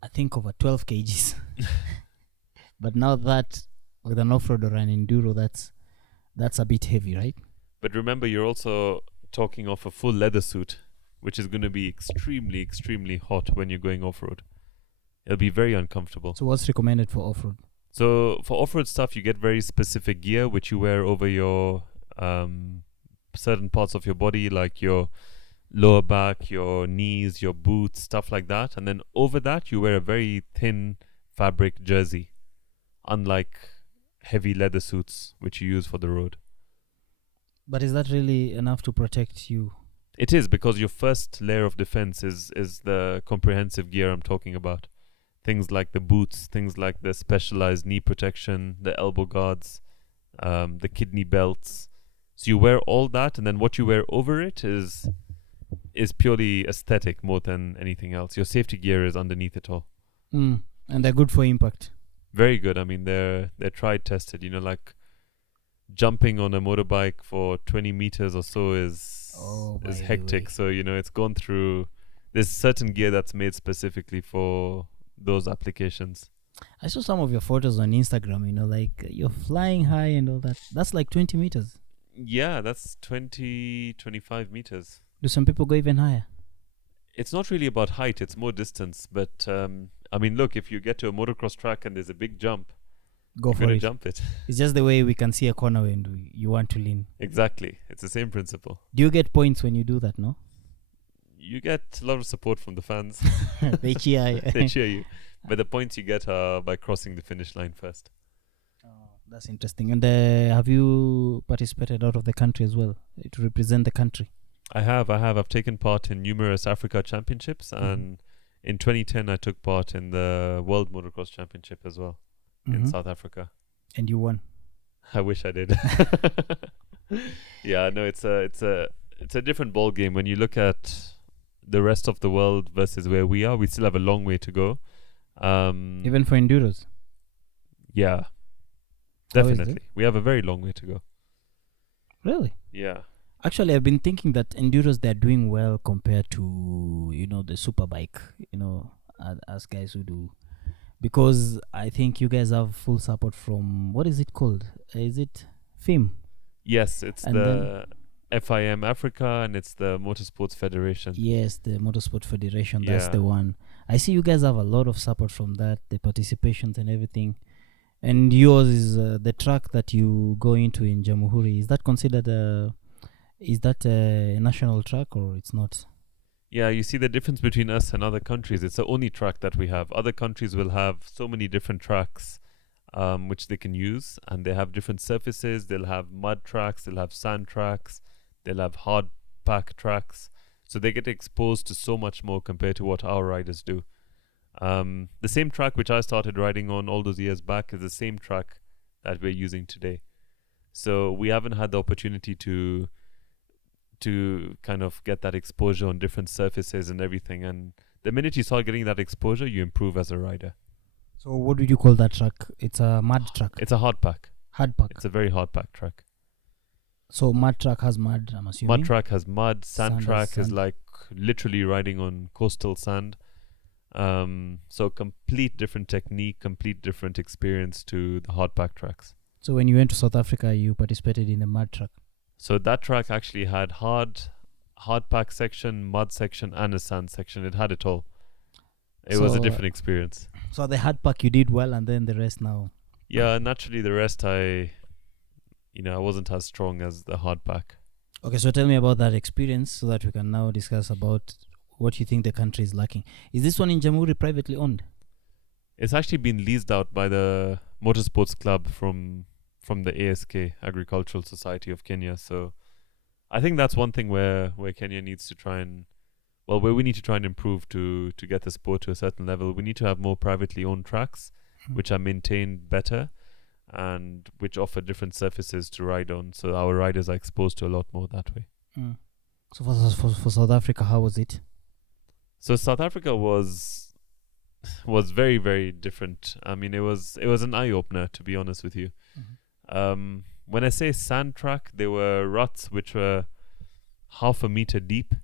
I think over 12 kgs. But now that with an off-road or an enduro, that's a bit heavy, right? But remember, you're also talking of a full leather suit, which is going to be extremely, extremely hot when you're going off-road. It'll be very uncomfortable. So what's recommended for off-road? So for off-road stuff, you get very specific gear, which you wear over your certain parts of your body, like your lower back, your knees, your boots, stuff like that. And then over that, you wear a very thin fabric jersey, unlike heavy leather suits, which you use for the road. But is that really enough to protect you? It is, because your first layer of defense is the comprehensive gear I'm talking about. Things like the boots, things like the specialized knee protection, the elbow guards, the kidney belts. So you wear all that, and then what you wear over it is purely aesthetic more than anything else. Your safety gear is underneath it all. And they're good for impact. Very good. I mean, they're tried, tested. like jumping on a motorbike for 20 meters or so is hectic. So it's gone through. There's certain gear that's made specifically for those applications. I saw some of your photos on Instagram, like you're flying high and all that. That's like 20 meters. Yeah, that's 25 meters. Do some people go even higher? It's not really about height, it's more distance. But, I mean, look, if you get to a motocross track and there's a big jump, Go you're for going to it. jump it. It's just the way we can see a corner and you want to lean. Exactly. It's the same principle. Do you get points when you do that, no? You get a lot of support from the fans. They cheer. They cheer you. But the points you get are by crossing the finish line first. Oh, that's interesting. And have you participated out of the country as well to represent the country? I have. I've taken part in numerous Africa championships, and in 2010 I took part in the World Motocross Championship as well in South Africa. And you won. I wish I did. Yeah, no, it's a different ball game when you look at the rest of the world versus where we are. We still have a long way to go. Even for enduros. Yeah, How is definitely. We have a very long way to go. Really? Yeah. Actually, I've been thinking that enduros, they're doing well compared to, the superbike, as guys who do. Because I think you guys have full support from, what is it called? Is it FIM? Yes, it's And the FIM Africa, and it's the Motorsports Federation. Yes, the Motorsport Federation, that's Yeah. the one. I see you guys have a lot of support from that, the participations and everything. And yours is the track that you go into in Jamhuri. Is that considered a national track or it's not? Yeah, you see the difference between us and other countries. It's the only track that we have. Other countries will have so many different tracks which they can use, and they have different surfaces. They'll have mud tracks, they'll have sand tracks, they'll have hard pack tracks. So they get exposed to so much more compared to what our riders do. The same track which I started riding on all those years back is the same track that we're using today. So we haven't had the opportunity to kind of get that exposure on different surfaces and everything. And the minute you start getting that exposure, you improve as a rider. So what would you call that track? It's a mud track. It's a hard pack. Hard pack. It's a very hard pack track. So mud track has mud, I'm assuming. Mud track has mud. Sand track is sand. like literally riding on coastal sand. So complete different technique, complete different experience to the hard pack tracks. So when you went to South Africa, you participated in the mud track. So that track actually had hard pack section, mud section, and a sand section. It had it all. It was a different experience. So the hard pack you did well, and then the rest now. Yeah, naturally the rest I wasn't as strong as the hard pack. Okay, so tell me about that experience so that we can now discuss about what you think the country is lacking. Is this one in Jamhuri privately owned? It's actually been leased out by the Motorsports Club from the ASK, Agricultural Society of Kenya. So I think that's one thing where Kenya needs to try and, where we need to try and improve to get the sport to a certain level. We need to have more privately owned tracks, which are maintained better and which offer different surfaces to ride on. So our riders are exposed to a lot more that way. So for South Africa, how was it? So South Africa was very, very different. I mean, it was an eye opener, to be honest with you. When I say sand track, there were ruts which were 1/2 meter deep.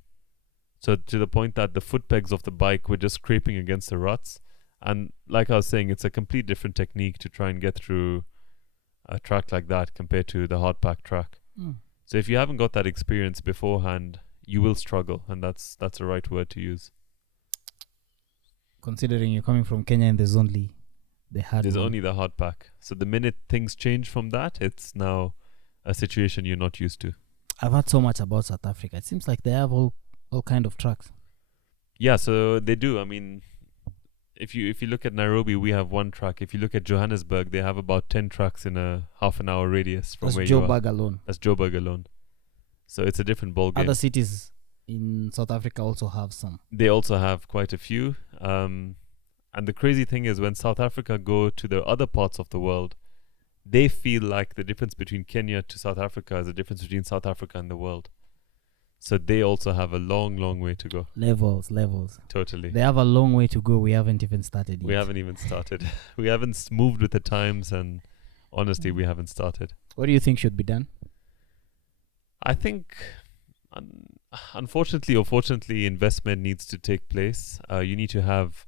So to the point that the foot pegs of the bike were just scraping against the ruts. And like I was saying, it's a complete different technique to try and get through a track like that compared to the hard pack track. So if you haven't got that experience beforehand, you will struggle, and that's the right word to use. Considering you're coming from Kenya and there's only the hard pack. So the minute things change from that, it's now a situation you're not used to. I've heard so much about South Africa. It seems like they have all kind of tracks. Yeah, so they do. I mean, if you look at Nairobi, we have one track. If you look at Johannesburg, they have about 10 tracks in a half an hour radius from where you are. Joburg alone. That's Joburg alone. So it's a different ball game. Other cities in South Africa also have some. They also have quite a few. And the crazy thing is when South Africa go to the other parts of the world, they feel like the difference between Kenya to South Africa is the difference between South Africa and the world. So they also have a long, long way to go. Levels. Totally. They have a long way to go. We haven't even started yet. We haven't even started. We haven't moved with the times, and honestly, we haven't started. What do you think should be done? I think, unfortunately or fortunately, investment needs to take place. You need to have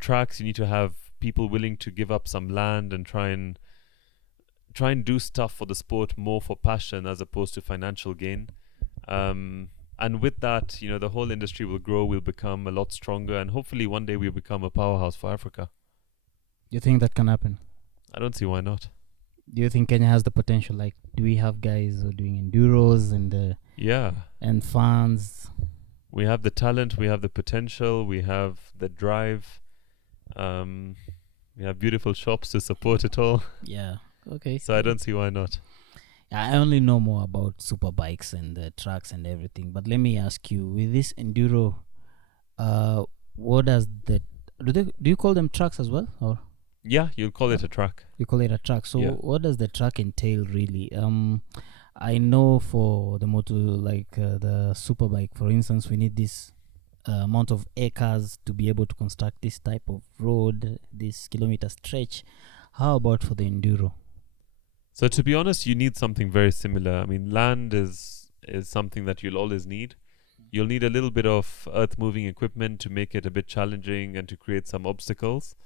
tracks. You need to have people willing to give up some land and try and do stuff for the sport more for passion as opposed to financial gain. And with that, the whole industry will grow, will become a lot stronger, and hopefully one day we'll become a powerhouse for Africa. You think that can happen? I don't see why not. Do you think Kenya has the potential? Like, do we have guys who are doing enduros Yeah. and fans? We have the talent, we have the potential, we have the drive. Um, we have beautiful shops to support it all. Yeah. Okay. So I don't see why not. I only know more about super bikes and the tracks and everything. But let me ask you, with this enduro, what does do you call them tracks as well, or Yeah, you'll call it a track. you call it a track? So Yeah. what does the track entail really? I know for the the super bike, for instance, we need this amount of acres to be able to construct this type of road, this kilometer stretch. How about for the enduro? So to be honest, you need something very similar. I mean, land is something that you'll always need. You'll need a little bit of earth moving equipment to make it a bit challenging and to create some obstacles.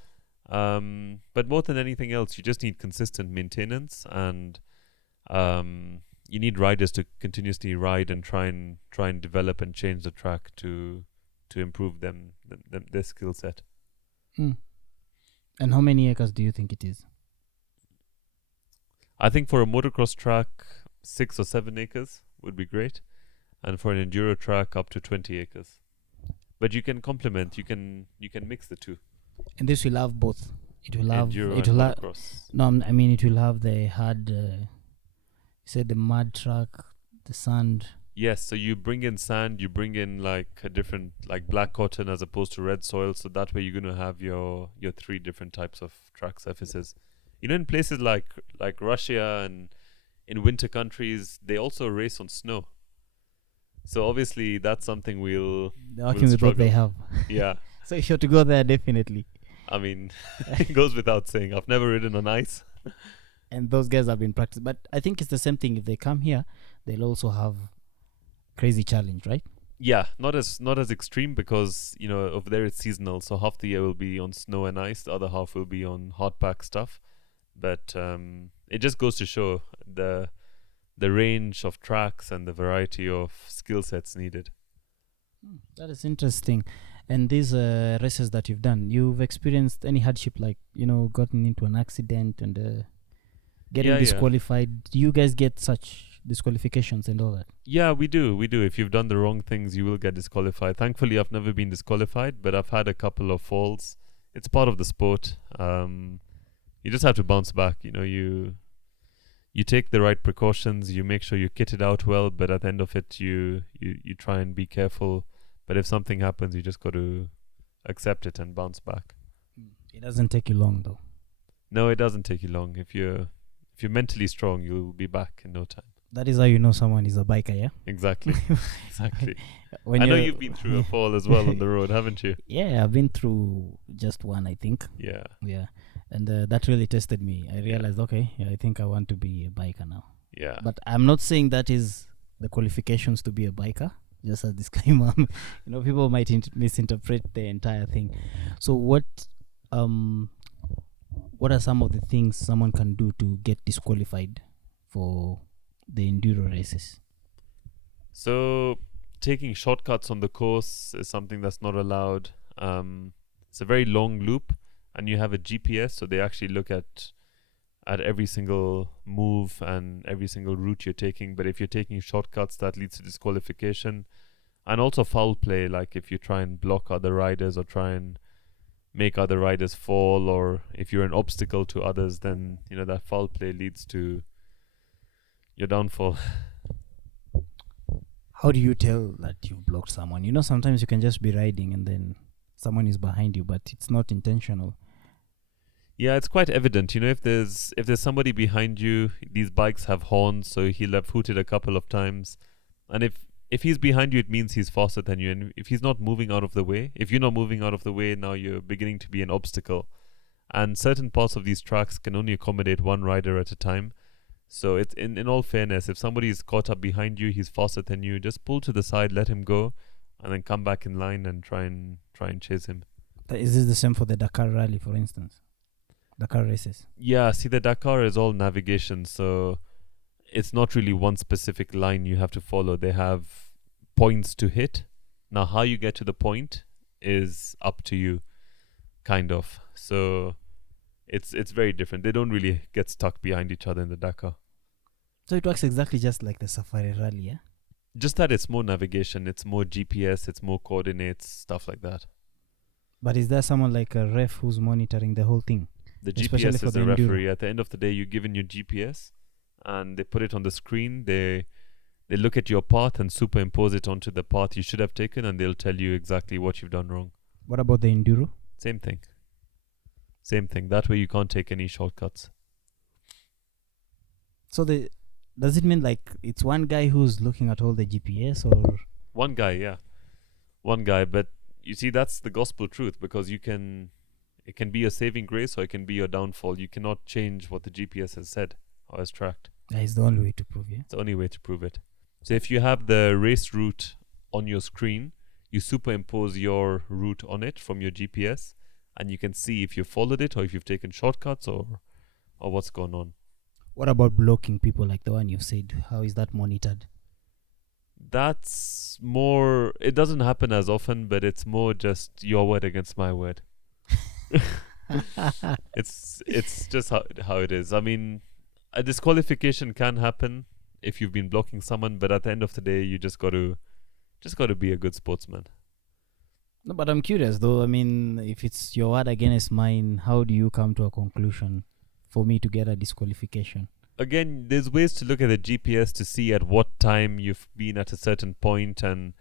But more than anything else, you just need consistent maintenance, and you need riders to continuously ride and try and develop and change the track to improve their skill set. And how many acres do you think it is? I think for a motocross track, 6 or 7 acres would be great, and for an enduro track, up to 20 acres. But you can complement. You can mix the two. And this will have both. It will have Enduro it and will have motocross. no. I mean, it will have the hard. You said the mud track, the sand. Yes, so you bring in sand, you bring in like a different, like black cotton as opposed to red soil, so that way you're going to have your 3 different types of track surfaces. You know, in places like Russia and in winter countries, they also race on snow. So obviously that's something we'll They're working with what they have. Yeah. So if you're to go there, definitely. I mean, it goes without saying. I've never ridden on ice. And those guys have been practicing. But I think it's the same thing. If they come here, they'll also have crazy challenge, right? Yeah, not as extreme because, you know, over there it's seasonal. So half the year will be on snow and ice. The other half will be on hard pack stuff. But it just goes to show the range of tracks and the variety of skill sets needed. That is interesting. And these races that you've done, you've experienced any hardship, like, gotten into an accident and getting Yeah. disqualified? Do you guys get such disqualifications and all that? Yeah, we do. If you've done the wrong things, you will get disqualified. Thankfully, I've never been disqualified, but I've had a couple of falls. It's part of the sport. You just have to bounce back. You know, you take the right precautions. You make sure you kit it out well, but at the end of it, you try and be careful. But if something happens, you just got to accept it and bounce back. It doesn't take you long, though. No, it doesn't take you long. If you're mentally strong, you'll be back in no time. That is how you know someone is a biker, yeah? Exactly. Exactly. When I know you're- you've been through a fall as well on the road, haven't you? Yeah, I've been through just one, I think. Yeah. Yeah. And that really tested me. I realized, okay, yeah, I think I want to be a biker now. Yeah. But I'm not saying that is the qualifications to be a biker. Just a disclaimer. People might misinterpret the entire thing. So what are some of the things someone can do to get disqualified for the enduro races? So taking shortcuts on the course is something that's not allowed. It's a very long loop, and you have a GPS, so they actually look at every single move and every single route you're taking. But if you're taking shortcuts, that leads to disqualification. And also foul play, like if you try and block other riders or try and make other riders fall, or if you're an obstacle to others, then that foul play leads to your downfall. How do you tell that you've blocked someone? Sometimes you can just be riding and then someone is behind you, but it's not intentional. Yeah, it's quite evident. If there's somebody behind you, these bikes have horns, so he'll have hooted a couple of times. And if he's behind you, it means he's faster than you. And if he's not moving out of the way, if you're not moving out of the way, now you're beginning to be an obstacle. And certain parts of these tracks can only accommodate one rider at a time. So it's in all fairness, if somebody is caught up behind you, he's faster than you, just pull to the side, let him go, and then come back in line and try and chase him. Is this the same for the Dakar Rally, for instance? Dakar races? Yeah, see, the Dakar is all navigation, so it's not really one specific line you have to follow. They have points to hit. Now, how you get to the point is up to you, kind of. So It's very different. They don't really get stuck behind each other in the Dakar. So it works exactly just like the Safari Rally, yeah? Just that it's more navigation, it's more GPS, it's more coordinates, stuff like that. But is there someone like a ref who's monitoring the whole thing? The Especially GPS for is the the enduro. referee. At the end of the day, you're given your GPS, and they put it on the screen. They look at your path and superimpose it onto the path you should have taken, and they'll tell you exactly what you've done wrong. What about the enduro? Same thing. Same thing. That way you can't take any shortcuts. So does it mean like it's one guy who's looking at all the GPS, or One guy, yeah. One guy, but you see, that's the gospel truth, because it can be a saving grace or it can be your downfall. You cannot change what the GPS has said or has tracked. that is the only way to prove it? It's the only way to prove it. So if you have the race route on your screen, you superimpose your route on it from your GPS, and you can see if you followed it or if you've taken shortcuts or what's going on. What about blocking people like the one you've said? How is that monitored? That's more, it doesn't happen as often, but it's more just your word against my word. It's just how it is. I mean, a disqualification can happen if you've been blocking someone, but at the end of the day, you just got to be a good sportsman. No, but I'm curious though. I mean, if it's your word against mine, how do you come to a conclusion for me to get a disqualification? Again, there's ways to look at the GPS to see at what time you've been at a certain point and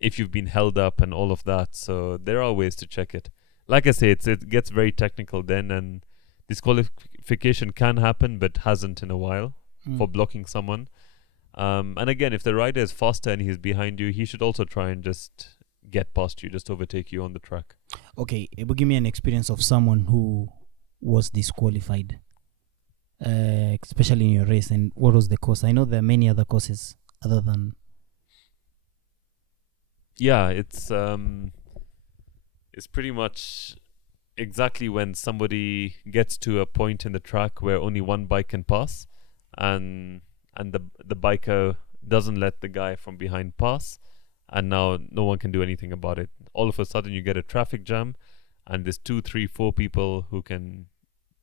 if you've been held up and all of that. So there are ways to check it. Like I say, it gets very technical then, and disqualification can happen but hasn't in a while for blocking someone. And again, if the rider is faster and he's behind you, he should also try and just get past you, just overtake you on the track. Okay, Ebu, give me an experience of someone who was disqualified, especially in your race, and what was the cause? I know there are many other causes other than... Yeah, it's pretty much exactly when somebody gets to a point in the track where only one bike can pass, and the biker doesn't let the guy from behind pass, and now no one can do anything about it. All of a sudden you get a traffic jam, and there's 2, 3, 4 people who can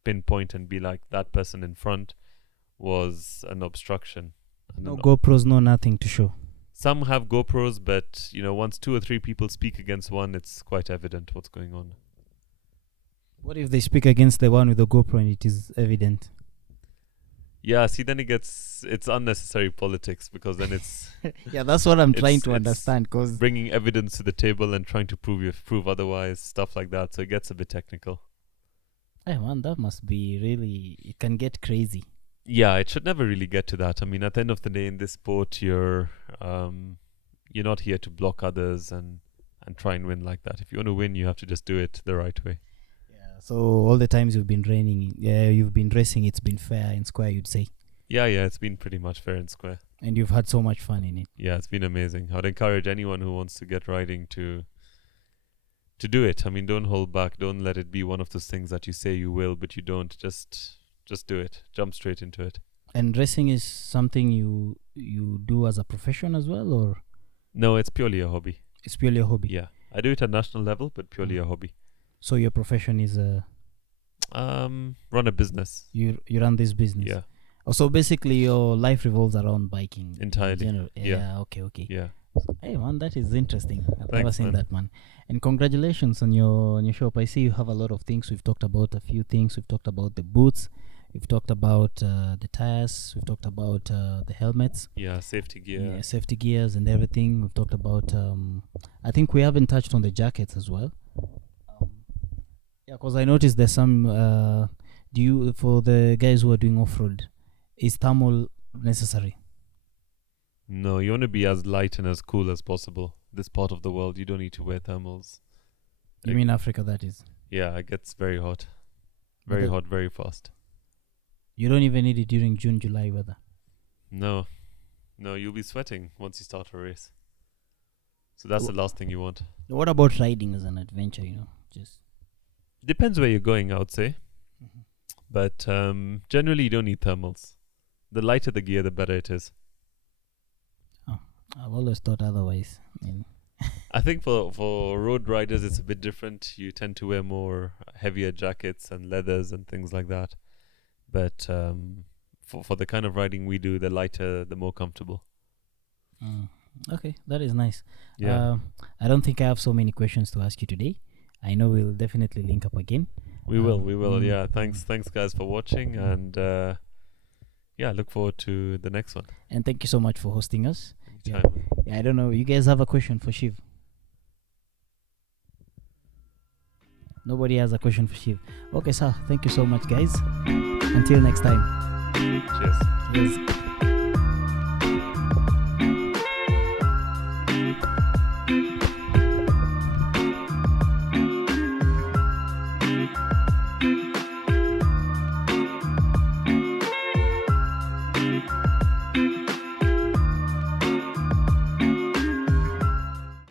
pinpoint and be like, that person in front was an obstruction. No GoPros, no nothing to show. Some have GoPros, but once 2 or 3 people speak against one, it's quite evident what's going on. What if they speak against the one with the GoPro and it is evident? Yeah, see, then it's unnecessary politics, because then it's yeah, that's what I'm trying to understand. Cause bringing evidence to the table and trying to prove otherwise, stuff like that. So it gets a bit technical. Hey man, that must be really... It can get crazy. Yeah, it should never really get to that. I mean, at the end of the day, in this sport, you're not here to block others and try and win like that. If you want to win, you have to just do it the right way. So all the times you've been racing, it's been fair and square, you'd say. Yeah, it's been pretty much fair and square. And you've had so much fun in it. Yeah, it's been amazing. I'd encourage anyone who wants to get riding to do it. I mean, don't hold back. Don't let it be one of those things that you say you will, but you don't. Just do it. Jump straight into it. And racing is something you do as a profession as well, or? No, it's purely a hobby. It's purely a hobby. Yeah, I do it at national level, but purely a hobby. So your profession is run a business. You run this business. Yeah. Oh, so basically your life revolves around biking. Entirely. In general. Yeah. Okay. Yeah. Hey man, that is interesting. I've never Thanks, seen man. that, man. And congratulations on your shop. I see you have a lot of things. We've talked about a few things. We've talked about the boots. We've talked about the tires. We've talked about the helmets. Yeah, safety gear. Yeah, safety gears and everything. We've talked about... I think we haven't touched on the jackets as well. Yeah, because I noticed there's some... for the guys who are doing off-road, is thermal necessary? No, you want to be as light and as cool as possible. This part of the world, you don't need to wear thermals. You mean Africa, that is? Yeah, it gets very hot. Very hot, very fast. You don't even need it during June, July weather? No, you'll be sweating once you start a race. So that's the last thing you want. What about riding as an adventure, Just... Depends where you're going, I would say. Mm-hmm. But generally, you don't need thermals. The lighter the gear, the better it is. I've always thought otherwise. I think for road riders it's a bit different. You tend to wear more heavier jackets and leathers and things like that. But for the kind of riding we do, the lighter, the more comfortable. Okay, that is nice. Yeah. I don't think I have so many questions to ask you today. I know we'll definitely link up again. We will. Yeah. Thanks guys for watching, and yeah, look forward to the next one. And thank you so much for hosting us. Yeah. Anytime. Yeah, I don't know. You guys have a question for Shiv? Nobody has a question for Shiv. Okay, sir. Thank you so much, guys. Until next time. Cheers. Cheers.